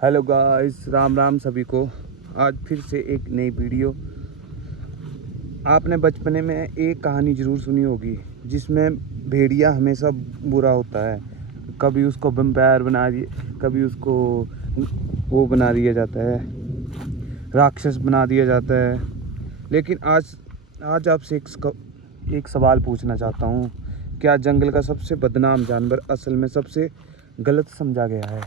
Hello guys, Ram Ram सभी को। आज फिर से एक नई वीडियो। आपने बचपने में एक कहानी ज़रूर सुनी होगी जिसमें भेड़िया हमेशा बुरा होता है। कभी उसको वैम्पायर बना दिए, कभी उसको वो बना दिया जाता है, राक्षस बना दिया जाता है। लेकिन आज आपसे एक सवाल पूछना चाहता हूँ। क्या जंगल का सबसे बदनाम जानवर असल में सबसे गलत समझा गया है?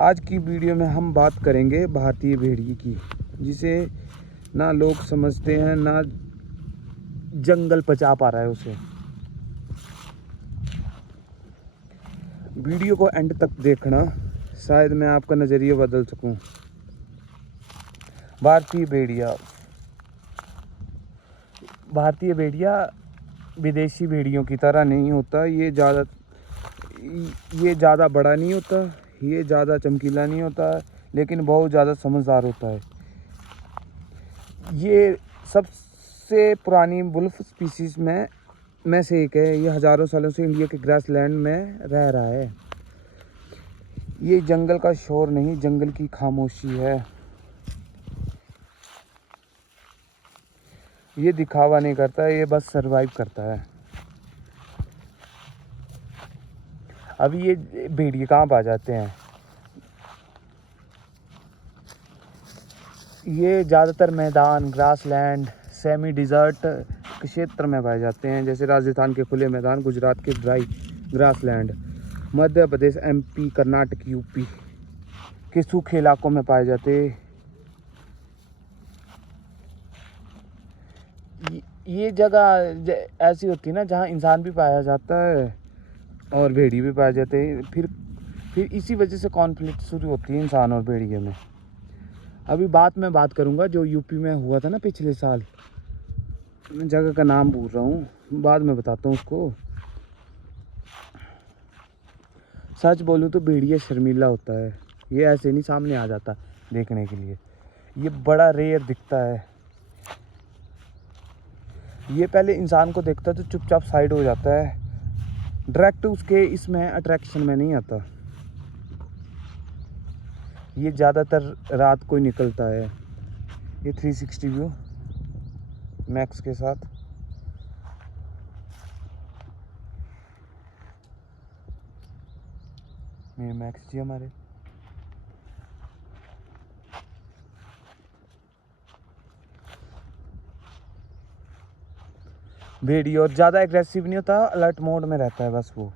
आज की वीडियो में हम बात करेंगे भारतीय भेड़िए की, जिसे ना लोग समझते हैं, ना जंगल पचा पा रहा है उसे। वीडियो को एंड तक देखना, शायद मैं आपका नज़रिया बदल सकूं। भारतीय भेड़िया विदेशी भेड़ियों की तरह नहीं होता। ये ज़्यादा बड़ा नहीं होता, ये ज़्यादा चमकीला नहीं होता, लेकिन बहुत ज़्यादा समझदार होता है। ये सबसे पुरानी वुल्फ स्पीसीज़ में से एक है। ये हज़ारों सालों से इंडिया के ग्रासलैंड में रह रहा है। ये जंगल का शोर नहीं, जंगल की खामोशी है। ये दिखावा नहीं करता, ये बस सरवाइव करता है। अभी ये भेड़िए कहाँ पा जाते हैं? ये ज़्यादातर मैदान, ग्रासलैंड, सेमी डिज़र्ट क्षेत्र में पाए जाते हैं, जैसे राजस्थान के खुले मैदान, गुजरात के dry grassland, Madhya Pradesh, MP, Karnataka, UP के सूखे इलाकों में पाए जाते। ये जगह ऐसी होती है ना जहाँ इंसान भी पाया जाता है और भेड़िए भी पाए जाते हैं। फिर इसी वजह से कॉन्फ्लिक्ट शुरू होती है इंसान और भेड़िए में। अभी मैं बात करूँगा जो यूपी में हुआ था ना पिछले साल। मैं जगह का नाम भूल रहा हूँ, बाद में बताता हूँ उसको। सच बोलूँ तो भेड़िया शर्मीला होता है। ये ऐसे नहीं सामने आ जाता देखने के लिए। ये बड़ा रेयर दिखता है। ये पहले इंसान को देखता है तो चुपचाप साइड हो जाता है, डायरेक्ट उसके इसमें अट्रैक्शन में नहीं आता। ये ज़्यादातर रात को ही निकलता है। ये 360 व्यू मैक्स के साथ। ये मैक्स जी हमारे। भेड़िए और ज़्यादा एग्रेसिव नहीं होता, अलर्ट मोड में रहता है बस वो।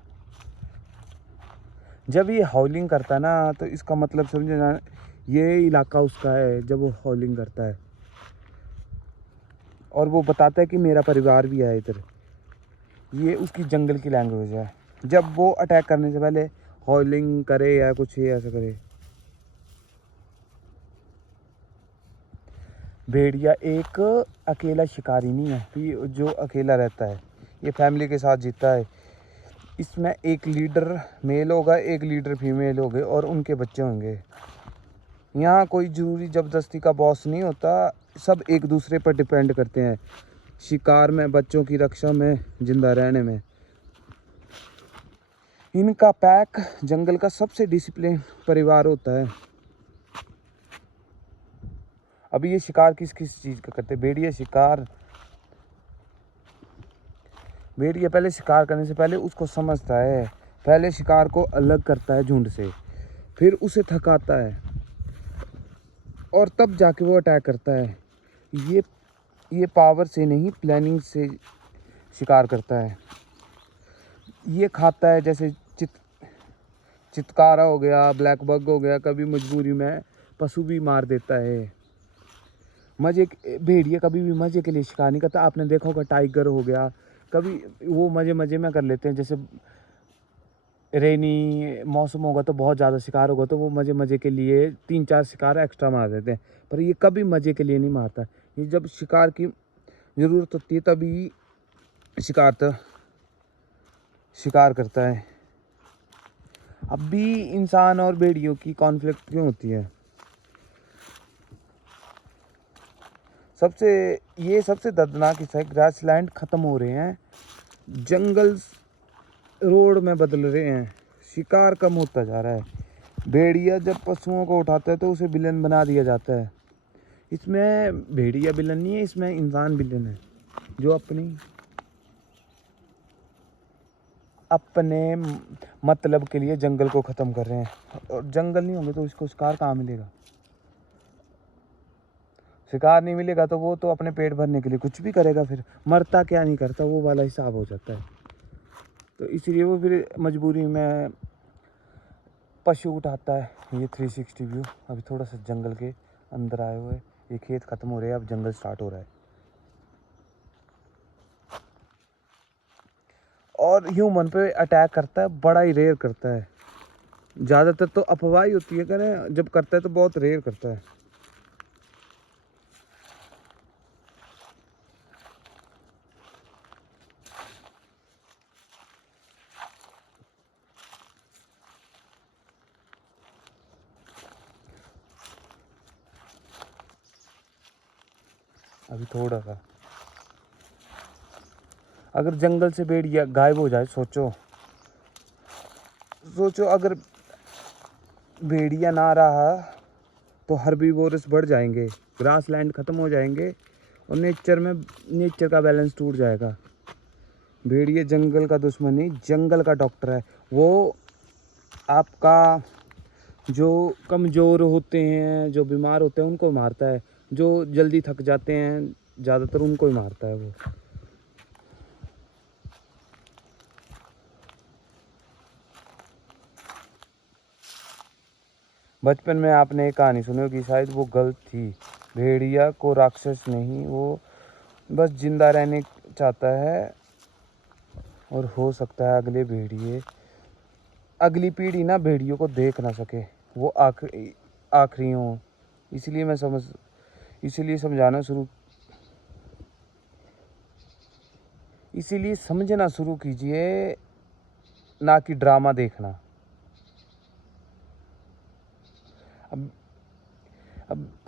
जब ये हॉलिंग करता है ना तो इसका मतलब समझे ना, ये इलाका उसका है। जब वो हॉलिंग करता है और वो बताता है कि मेरा परिवार भी है इधर, ये उसकी जंगल की लैंग्वेज है। जब वो अटैक करने से पहले हॉलिंग करे या कुछ ही ऐसा करे। भेड़िया एक अकेला शिकारी नहीं है कि जो अकेला रहता है। ये फैमिली के साथ जीता है। इसमें एक लीडर मेल होगा, एक लीडर फीमेल होगे और उनके बच्चे होंगे। यहाँ कोई ज़रूरी ज़बरदस्ती का बॉस नहीं होता, सब एक दूसरे पर डिपेंड करते हैं, शिकार में, बच्चों की रक्षा में, जिंदा रहने में। इनका पैक जंगल का सबसे डिसिप्लिन परिवार होता है। अभी ये शिकार किस किस चीज़ का करते हैं? भेड़िया पहले शिकार करने से पहले उसको समझता है। पहले शिकार को अलग करता है झुंड से, फिर उसे थकाता है और तब जाके वो अटैक करता है। ये पावर से नहीं, प्लानिंग से शिकार करता है। ये खाता है, जैसे चितकारा हो गया, ब्लैक बग हो गया। कभी मजबूरी में पशु भी मार देता है। भेड़िया कभी भी मज़े के लिए शिकार नहीं करता। आपने देखा होगा टाइगर हो गया, कभी वो मज़े में कर लेते हैं। जैसे रेनी मौसम होगा तो बहुत ज़्यादा शिकार होगा तो वो मज़े के लिए 3-4 शिकार एक्स्ट्रा मार देते हैं, पर ये कभी मज़े के लिए नहीं मारता। ये जब शिकार की ज़रूरत होती है तभी शिकार करता है। अब भी इंसान और भेड़ियों की कॉन्फ्लिक्ट क्यों होती है? सबसे दर्दनाक हिस्सा है, ग्रासलैंड ख़त्म हो रहे हैं, जंगल रोड में बदल रहे हैं, शिकार कम होता जा रहा है। भेड़िया जब पशुओं को उठाता है तो उसे विलन बना दिया जाता है। इसमें भेड़िया विलन नहीं है, इसमें इंसान विलन है जो अपने मतलब के लिए जंगल को ख़त्म कर रहे हैं। और जंगल नहीं होंगे तो इसको शिकार कहाँ मिलेगा? शिकार नहीं मिलेगा तो वो तो अपने पेट भरने के लिए कुछ भी करेगा, फिर मरता क्या नहीं करता वो वाला हिसाब हो जाता है। तो इसलिए वो फिर मजबूरी में पशु उठाता है। ये 360 व्यू। अभी थोड़ा सा जंगल के अंदर आए हुए, ये खेत ख़त्म हो रहे हैं, अब जंगल स्टार्ट हो रहा है। और ह्यूमन पे अटैक करता है, बड़ा ही रेयर करता है। ज़्यादातर तो अफवाह ही होती है, करें जब करता है तो बहुत रेयर करता है। अभी थोड़ा सा अगर जंगल से भेड़िया गायब हो जाए, सोचो अगर भेड़िया ना रहा तो हर्बीवोरस बढ़ जाएंगे, ग्रास लैंड ख़त्म हो जाएंगे और नेचर का बैलेंस टूट जाएगा। भेड़िया जंगल का दुश्मन नहीं, जंगल का डॉक्टर है। वो आपका जो कमज़ोर होते हैं, जो बीमार होते हैं उनको मारता है, जो जल्दी थक जाते हैं ज़्यादातर उनको ही मारता है वो। बचपन में आपने एक कहानी सुनी होगी, शायद वो गलत थी। भेड़िया को राक्षस नहीं, वो बस जिंदा रहने चाहता है। और हो सकता है अगली पीढ़ी ना भेड़ियों को देख ना सके, वो आखिरी हो। इसलिए समझना शुरू कीजिए, ना कि ड्रामा देखना। अब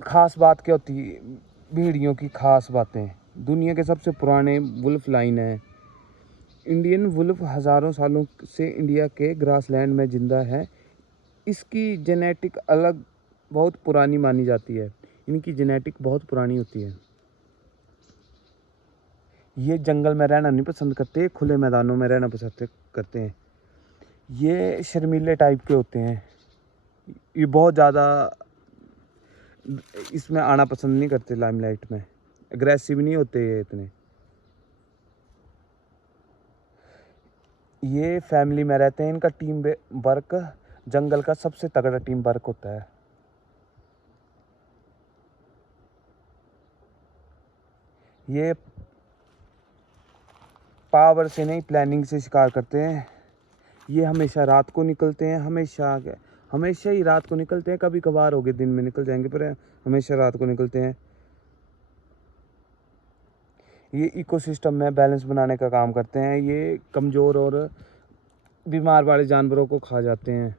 ख़ास बात क्या होती है? भेड़ियों की ख़ास बातें, दुनिया के सबसे पुराने वुल्फ लाइन है। इंडियन वुल्फ हज़ारों सालों से इंडिया के ग्रासलैंड में जिंदा है। इसकी जेनेटिक बहुत पुरानी मानी जाती है। इनकी जेनेटिक बहुत पुरानी होती है। ये जंगल में रहना नहीं पसंद करते, खुले मैदानों में रहना पसंद करते हैं। ये शर्मीले टाइप के होते हैं। ये बहुत ज़्यादा इसमें आना पसंद नहीं करते, लाइमलाइट में एग्रेसिव नहीं होते ये इतने। ये फैमिली में रहते हैं। इनका टीम वर्क जंगल का सबसे तगड़ा टीम वर्क होता है। ये पावर से नहीं, प्लानिंग से शिकार करते हैं। ये हमेशा रात को निकलते हैं, हमेशा ही रात को निकलते हैं। कभी कभार हो गए दिन में निकल जाएंगे, पर हमेशा रात को निकलते हैं। ये इकोसिस्टम में बैलेंस बनाने का काम करते हैं। ये कमज़ोर और बीमार वाले जानवरों को खा जाते हैं।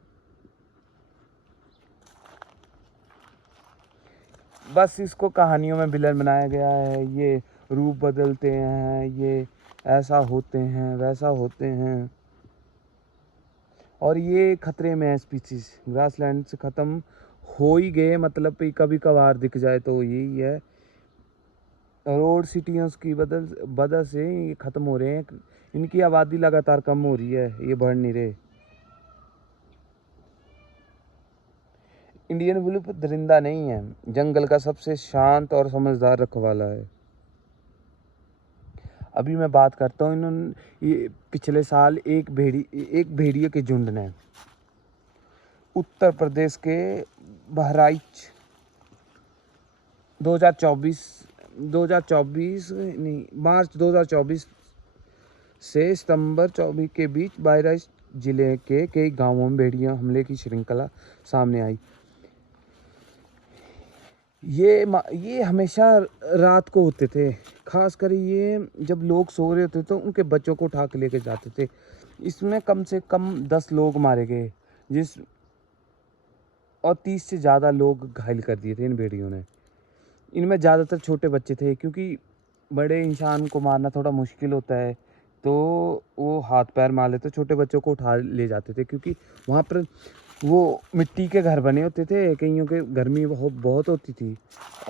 बस इसको कहानियों में विलन बनाया गया है। ये रूप बदलते हैं, ये ऐसा होते हैं, वैसा होते हैं। और ये खतरे में है स्पीसीज, ग्रासलैंड से ख़त्म हो ही गए। मतलब कभी कभार दिख जाए तो यही है। रोड सिटियों की वजह से ये ख़त्म हो रहे हैं। इनकी आबादी लगातार कम हो रही है, ये बढ़ नहीं रहे। इंडियन वुल्फ दरिंदा नहीं है, जंगल का सबसे शांत और समझदार रखवाला है। अभी मैं बात करता हूँ, ये पिछले साल एक भेड़िए के झुंड ने उत्तर प्रदेश के बहराइच 2024 नहीं, मार्च 2024 से सितंबर 24 के बीच बहराइच जिले के कई गांवों में भेड़िया हमले की श्रृंखला सामने आई। ये हमेशा रात को होते थे। खासकर ये जब लोग सो रहे होते तो उनके बच्चों को उठा के लेके जाते थे। इसमें कम से कम 10 लोग मारे गए, और 30 से ज़्यादा लोग घायल कर दिए थे इन भेड़ियों ने। इनमें ज़्यादातर छोटे बच्चे थे, क्योंकि बड़े इंसान को मारना थोड़ा मुश्किल होता है, तो वो हाथ पैर मार लेते, छोटे बच्चों को उठा ले जाते थे। क्योंकि वहाँ पर वो मिट्टी के घर बने होते थे, कईयों के गर्मी बहुत बहुत होती थी,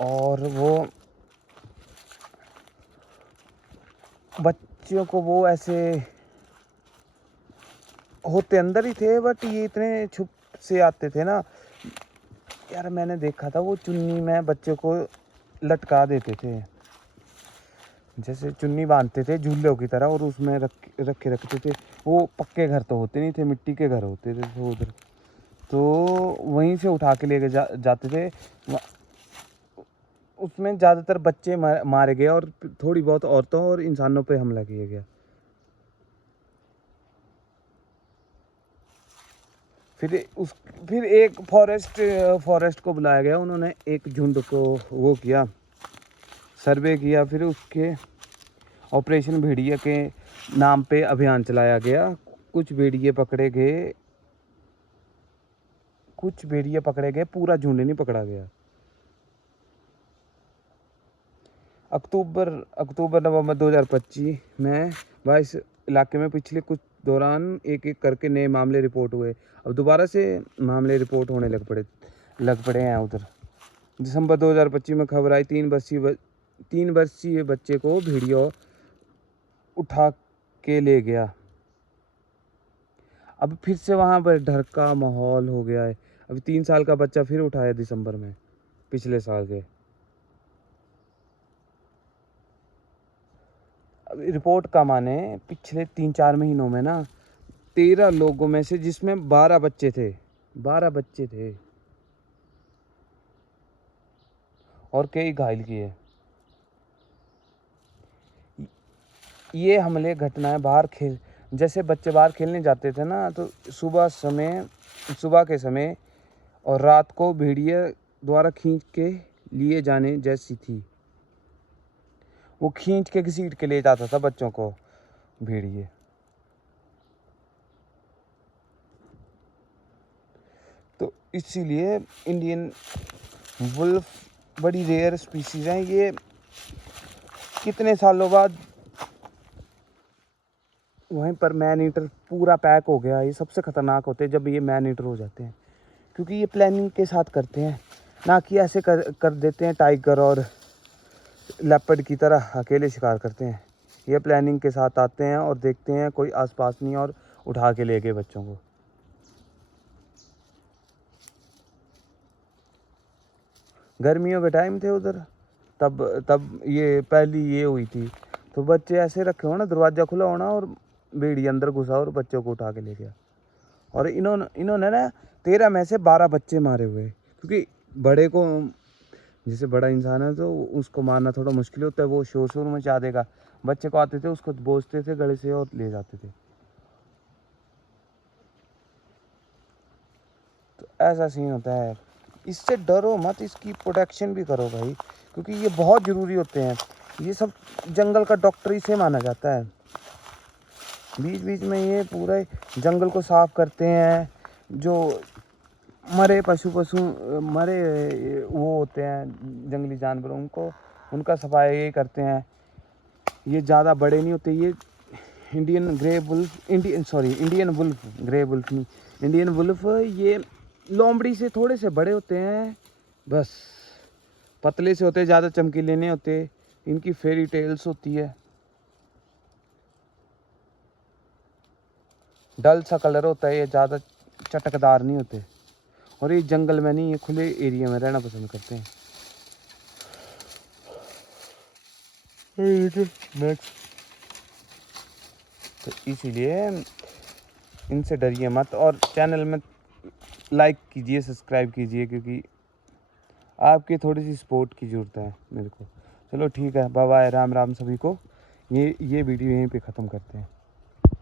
और वो बच्चों को वो ऐसे होते अंदर ही थे, बट ये इतने छुप से आते थे ना यार। मैंने देखा था वो चुन्नी में बच्चों को लटका देते थे, जैसे चुन्नी बांधते थे झूलों की तरह, और उसमें रखते थे। वो पक्के घर तो होते नहीं थे, मिट्टी के घर होते थे, तो उधर तो वहीं से उठा के लेके जाते थे। उसमें ज़्यादातर बच्चे मारे गए, और थोड़ी बहुत औरतों और इंसानों पे हमला किया गया। फिर एक फॉरेस्ट को बुलाया गया, उन्होंने एक झुंड को वो किया, सर्वे किया। फिर उसके ऑपरेशन भेड़िया के नाम पे अभियान चलाया गया। कुछ भेड़िए पकड़े गए, पूरा झुंड नहीं पकड़ा गया। अक्टूबर नवंबर 2025 में 22 इलाके में पिछले कुछ दौरान एक एक करके नए मामले रिपोर्ट हुए। अब दोबारा से मामले रिपोर्ट होने लग पड़े हैं उधर। दिसंबर 2025 में खबर आई 3 वर्षीय बच्चे को भेड़िया उठा के ले गया। अब फिर से वहाँ पर डर का माहौल हो गया है। अभी 3 साल का बच्चा फिर उठाया दिसंबर में, पिछले साल के। अब रिपोर्ट का माने पिछले 3-4 महीनों में ना 13 लोगों में से, जिसमें 12 बच्चे थे और कई घायल किए। ये हमले घटनाएं जैसे बच्चे बाहर खेलने जाते थे ना, तो सुबह के समय और रात को भेड़िया द्वारा खींच के लिए जाने जैसी थी। वो खींच के घसीट के ले जाता था बच्चों को भेड़िए। तो इसीलिए इंडियन वुल्फ बड़ी रेयर स्पीसीज हैं। ये कितने सालों बाद वहीं पर मैन ईटर पूरा पैक हो गया। ये सबसे ख़तरनाक होते हैं जब ये मैन ईटर हो जाते हैं, क्योंकि ये प्लानिंग के साथ करते हैं, ना कि ऐसे कर देते हैं टाइगर और लेपर्ड की तरह अकेले शिकार करते हैं। ये प्लानिंग के साथ आते हैं और देखते हैं कोई आसपास नहीं और उठा के ले गए बच्चों को। गर्मियों के टाइम थे उधर, तब ये पहली ये हुई थी। तो बच्चे ऐसे रखे हो ना, दरवाज़ा खुला होना और भेड़िया अंदर घुसा और बच्चों को उठा के ले गया। और इन्होंने ना 13 में से 12 बच्चे मारे हुए, क्योंकि बड़े को, जैसे बड़ा इंसान है तो उसको मारना थोड़ा मुश्किल होता है, वो शोर मचा देगा। बच्चे को आते थे, उसको बोझते थे गले से और ले जाते थे। तो ऐसा सीन होता है। इससे डरो मत, इसकी प्रोटेक्शन भी करो भाई, क्योंकि ये बहुत ज़रूरी होते हैं। ये सब जंगल का डॉक्टर ही से माना जाता है। बीच बीच में ये पूरे जंगल को साफ करते हैं। जो मरे मरे वो होते हैं जंगली जानवर, उनका सफाई करते हैं। ये ज़्यादा बड़े नहीं होते। ये इंडियन वुल्फ ये लोमड़ी से थोड़े से बड़े होते हैं, बस पतले से होते हैं, ज़्यादा चमकीले नहीं होते। इनकी फेरी टेल्स होती है, डल सा कलर होता है, ये ज़्यादा चटकदार नहीं होते। और ये जंगल में नहीं, ये खुले एरिया में रहना पसंद करते हैं। नेक्स्ट, तो इसीलिए इनसे डरिए मत, और चैनल में लाइक कीजिए, सब्सक्राइब कीजिए, क्योंकि आपकी थोड़ी सी सपोर्ट की ज़रूरत है मेरे को। चलो ठीक है, बाय बाय, राम राम सभी को। ये वीडियो यहीं पे ख़त्म करते हैं।